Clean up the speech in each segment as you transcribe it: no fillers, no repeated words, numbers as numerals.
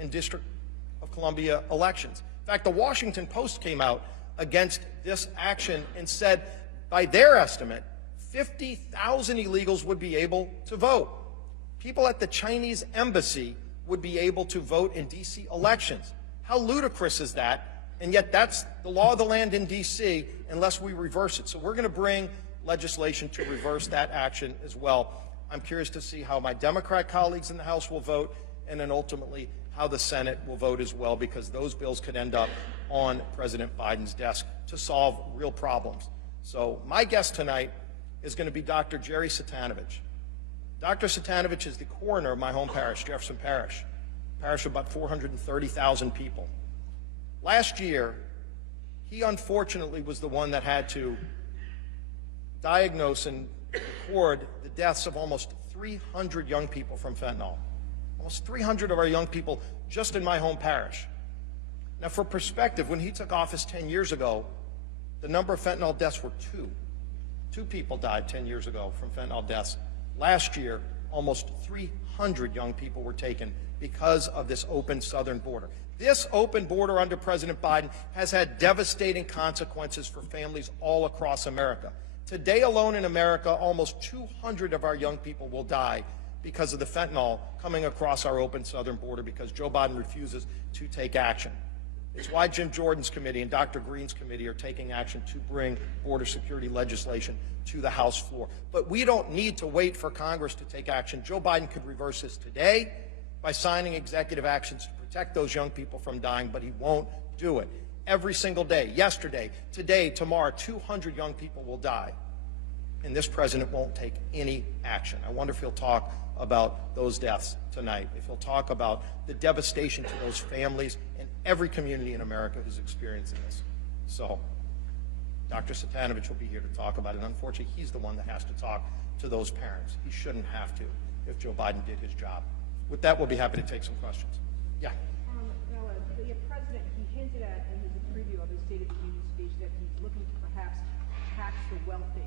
and District of Columbia elections. In fact, the Washington Post came out against this action and said, by their estimate, 50,000 illegals would be able to vote. People at the Chinese embassy would be able to vote in D.C. elections. How ludicrous is that? And yet that's the law of the land in D.C. unless we reverse it. So we're going to bring legislation to reverse that action as well. I'm curious to see how my Democrat colleagues in the House will vote, and then ultimately how the Senate will vote as well, because those bills could end up on President Biden's desk to solve real problems. So my guest tonight is going to be Dr. Jerry Stefanik. Dr. Stefanik is the coroner of my home parish, Jefferson Parish, a parish of about 430,000 people. Last year, he unfortunately was the one that had to diagnose and record the deaths of almost 300 young people from fentanyl. Almost 300 of our young people just in my home parish. Now, for perspective, when he took office 10 years ago, the number of fentanyl deaths were 2. 2 people died 10 years ago from fentanyl deaths. Last year, almost 300 young people were taken because of this open southern border. This open border under President Biden has had devastating consequences for families all across America. Today alone in America, almost 200 of our young people will die because of the fentanyl coming across our open southern border because Joe Biden refuses to take action. It's why Jim Jordan's committee and Dr. Green's committee are taking action to bring border security legislation to the House floor. But we don't need to wait for Congress to take action. Joe Biden could reverse this today by signing executive actions to protect those young people from dying, but he won't do it. Every single day, yesterday, today, tomorrow, 200 young people will die, and this president won't take any action. I wonder if he'll talk about those deaths tonight, if he'll talk about the devastation to those families and every community in America who's experiencing this. So Dr. Stefanik will be here to talk about it. Unfortunately, he's the one that has to talk to those parents. He shouldn't have to if Joe Biden did his job. With that, we'll be happy to take some questions. Yeah. The president, he hinted at in his preview of his State of the Union speech that he's looking to perhaps tax the wealthy.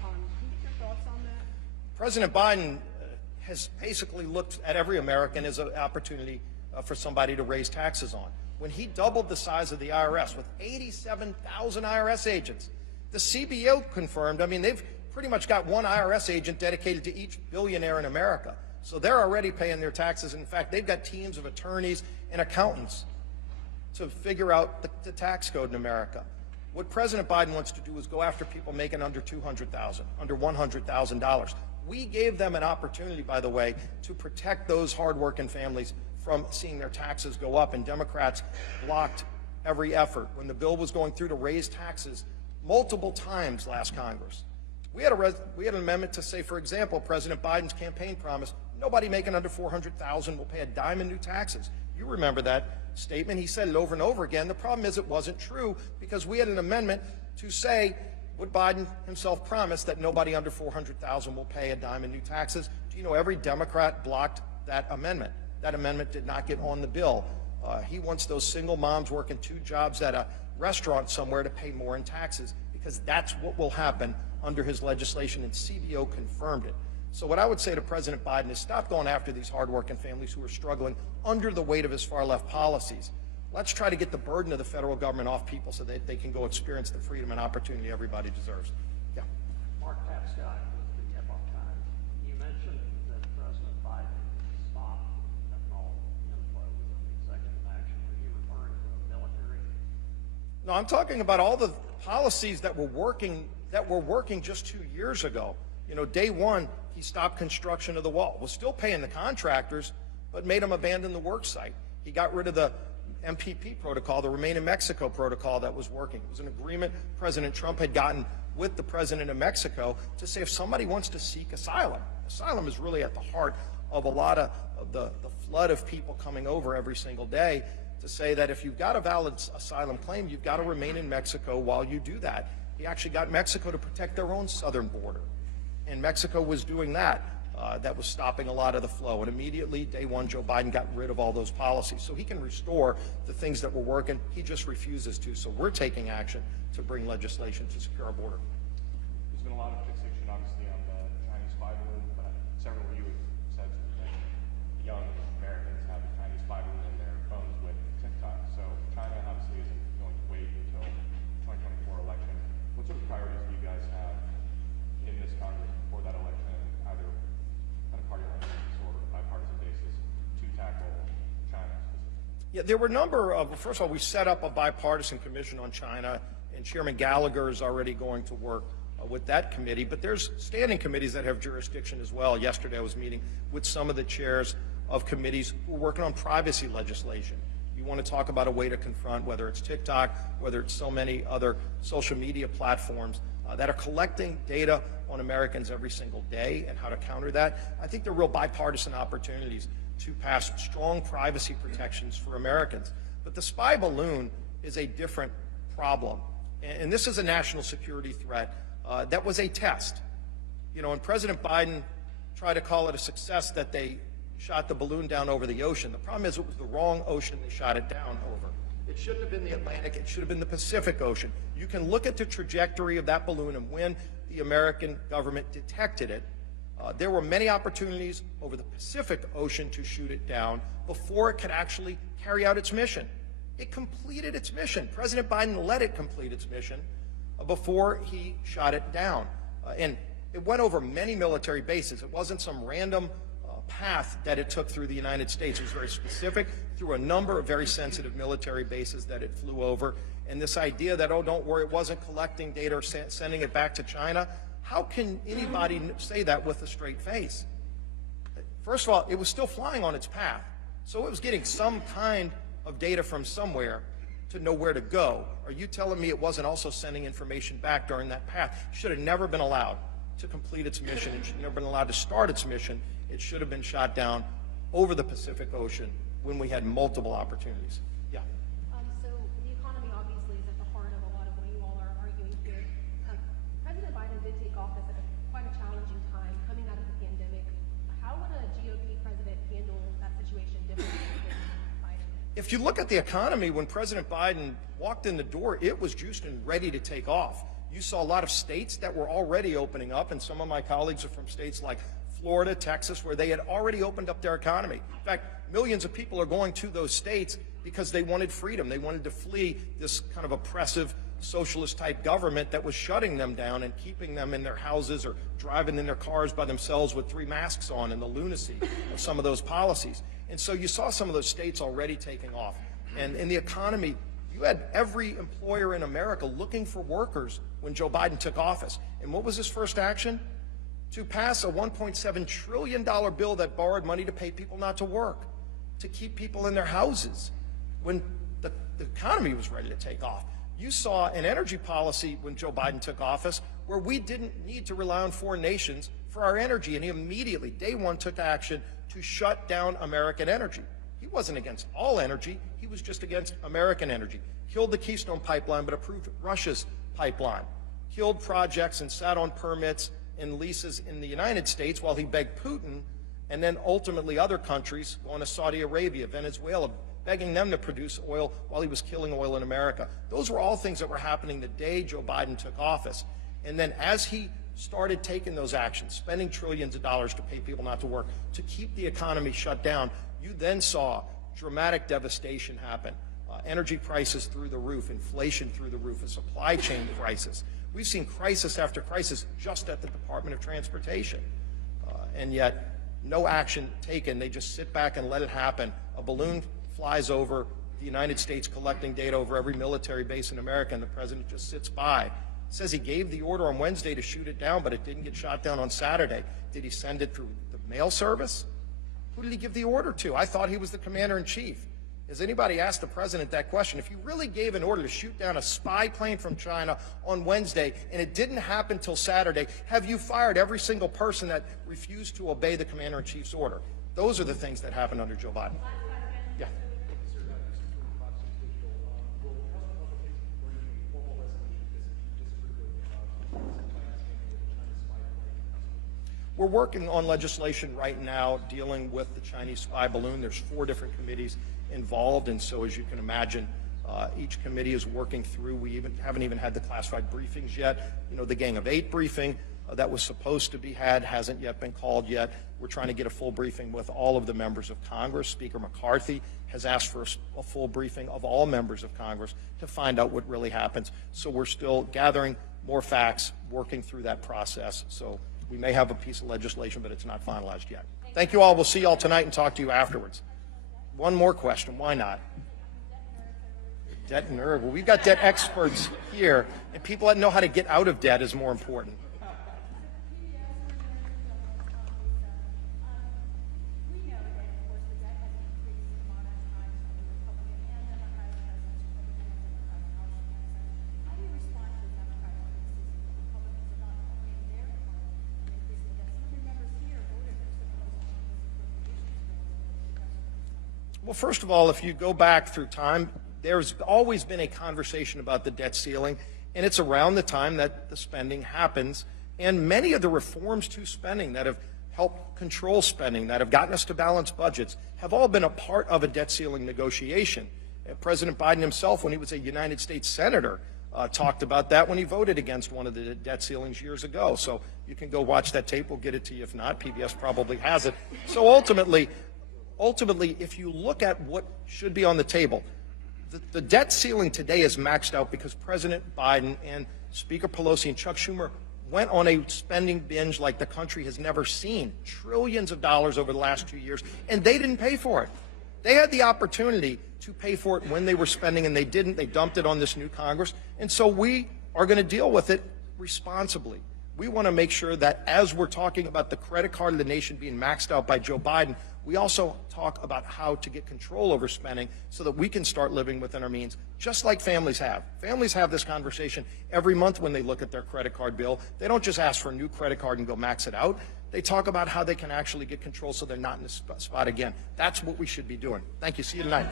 Can you get your thoughts on that? President Biden has basically looked at every American as an opportunity for somebody to raise taxes on. When he doubled the size of the IRS with 87,000 IRS agents, the CBO confirmed, I mean, they've pretty much got one IRS agent dedicated to each billionaire in America. So they're already paying their taxes. In fact, they've got teams of attorneys and accountants to figure out the tax code in America. What President Biden wants to do is go after people making under $200,000, under $100,000. We gave them an opportunity, by the way, to protect those hardworking families from seeing their taxes go up, and Democrats blocked every effort when the bill was going through to raise taxes multiple times last Congress. We had an amendment to say, for example, President Biden's campaign promise, nobody making under $400,000 will pay a dime in new taxes. You remember that statement. He said it over and over again. The problem is it wasn't true because we had an amendment to say what Biden himself promised, that nobody under $400,000 will pay a dime in new taxes. Do you know every Democrat blocked that amendment? That amendment did not get on the bill. He wants those single moms working 2 jobs at a restaurant somewhere to pay more in taxes because that's what will happen under his legislation, and CBO confirmed it. So what I would say to President Biden is stop going after these hardworking families who are struggling under the weight of his far-left policies. Let's try to get the burden of the federal government off people so that they can go experience the freedom and opportunity everybody deserves. Yeah. Mark Scott with the Tip-Off Times. You mentioned that President Biden stopped fentanyl inflow with an executive action. Are you referring to a military? No, I'm talking about all the policies that were working just 2 years ago. You know, day one, he stopped construction of the wall. Was still paying the contractors, but made them abandon the work site. He got rid of the MPP protocol, the Remain in Mexico protocol that was working. It was an agreement President Trump had gotten with the president of Mexico to say if somebody wants to seek asylum, asylum is really at the heart of a lot of the flood of people coming over every single day, to say that if you've got a valid asylum claim, you've got to remain in Mexico while you do that. He actually got Mexico to protect their own southern border. And Mexico was doing that. That was stopping a lot of the flow. And immediately, day one, Joe Biden got rid of all those policies. So he can restore the things that were working. He just refuses to. So we're taking action to bring legislation to secure our border. There's been a lot of fixation, obviously, on the Chinese spy balloon, but several of you have said that young Americans have the Chinese spy balloon in their Yeah, there were a number of, first of all, we set up a bipartisan commission on China, and Chairman Gallagher is already going to work with that committee, but there's standing committees that have jurisdiction as well. Yesterday I was meeting with some of the chairs of committees who are working on privacy legislation. You want to talk about a way to confront, whether it's TikTok, whether it's so many other social media platforms that are collecting data on Americans every single day, and how to counter that. I think there are real bipartisan opportunities to pass strong privacy protections for Americans. But the spy balloon is a different problem. And this is a national security threat that was a test. You know, and President Biden tried to call it a success that they shot the balloon down over the ocean. The problem is it was the wrong ocean they shot it down over. It shouldn't have been the Atlantic, it should have been the Pacific Ocean. You can look at the trajectory of that balloon, and when the American government detected it, there were many opportunities over the Pacific Ocean to shoot it down before it could actually carry out its mission. It completed its mission. President Biden let it complete its mission before he shot it down. And it went over many military bases. It wasn't some random path that it took through the United States. It was very specific, through a number of very sensitive military bases that it flew over. And this idea that, oh, don't worry, it wasn't collecting data or sending it back to China, how can anybody say that with a straight face? First of all, it was still flying on its path, so it was getting some kind of data from somewhere to know where to go. Are you telling me it wasn't also sending information back during that path? It should have never been allowed to complete its mission. It should have never been allowed to start its mission. It should have been shot down over the Pacific Ocean when we had multiple opportunities. Yeah. So the economy obviously is at the heart of a lot of what you all are arguing here. President Biden did take office at quite a challenging time coming out of the pandemic. How would a GOP president handle that situation differently than Biden? If you look at the economy, when President Biden walked in the door, it was juiced and ready to take off. You saw a lot of states that were already opening up, and some of my colleagues are from states like Florida, Texas, where they had already opened up their economy. In fact, millions of people are going to those states because they wanted freedom. They wanted to flee this kind of oppressive socialist-type government that was shutting them down and keeping them in their houses or driving in their cars by themselves with 3 masks on, and the lunacy of some of those policies. And so you saw some of those states already taking off. And in the economy, you had every employer in America looking for workers when Joe Biden took office. And what was his first action? To pass a $1.7 trillion bill that borrowed money to pay people not to work, to keep people in their houses when the economy was ready to take off. You saw an energy policy when Joe Biden took office where we didn't need to rely on foreign nations for our energy, and he immediately, day one, took action to shut down American energy. He wasn't against all energy, he was just against American energy. Killed the Keystone Pipeline, but approved Russia's pipeline. Killed projects and sat on permits and leases in the United States while he begged Putin and then ultimately other countries, going to Saudi Arabia, Venezuela, begging them to produce oil while he was killing oil in America. Those were all things that were happening the day Joe Biden took office. And then as he started taking those actions, spending trillions of dollars to pay people not to work, to keep the economy shut down, you then saw dramatic devastation happen. Energy prices through the roof, inflation through the roof, a supply chain crisis. We've seen crisis after crisis just at the Department of Transportation. And yet, no action taken. They just sit back and let it happen. A balloon flies over the United States collecting data over every military base in America, and the president just sits by. Says he gave the order on Wednesday to shoot it down, but it didn't get shot down on Saturday. Did he send it through the mail service? Who did he give the order to? I thought he was the commander-in-chief. Has anybody asked the president that question? If you really gave an order to shoot down a spy plane from China on Wednesday and it didn't happen till Saturday, have you fired every single person that refused to obey the commander-in-chief's order? Those are the things that happened under Joe Biden. Yeah. We're working on legislation right now dealing with the Chinese spy balloon. There's 4 different committees involved, and so as you can imagine, each committee is working through. We haven't even had the classified briefings yet. You know, the Gang of 8 briefing that was supposed to be had hasn't yet been called yet. We're trying to get a full briefing with all of the members of Congress. Speaker McCarthy has asked for a full briefing of all members of Congress to find out what really happens. So we're still gathering more facts, working through that process. So we may have a piece of legislation, but it's not finalized yet. Thank you all. We'll see you all tonight and talk to you afterwards. One more question. Why not? Debt and nerve. Well, we've got debt experts here, and people that know how to get out of debt is more important. Well, first of all, if you go back through time, there's always been a conversation about the debt ceiling, and it's around the time that the spending happens. And many of the reforms to spending that have helped control spending, that have gotten us to balanced budgets, have all been a part of a debt ceiling negotiation. President Biden himself, when he was a United States Senator, talked about that when he voted against one of the debt ceilings years ago. So you can go watch that tape. We'll get it to you if not. PBS probably has it. So ultimately, if you look at what should be on the table, the debt ceiling today is maxed out because President Biden and Speaker Pelosi and Chuck Schumer went on a spending binge like the country has never seen, trillions of dollars over the last 2 years, and they didn't pay for it. They had the opportunity to pay for it when they were spending, and they didn't. They dumped it on this new Congress, and so we are going to deal with it responsibly. We want to make sure that as we're talking about the credit card of the nation being maxed out by Joe Biden, we also talk about how to get control over spending so that we can start living within our means, just like families have. Families have this conversation every month when they look at their credit card bill. They don't just ask for a new credit card and go max it out. They talk about how they can actually get control so they're not in this spot again. That's what we should be doing. Thank you. See you tonight.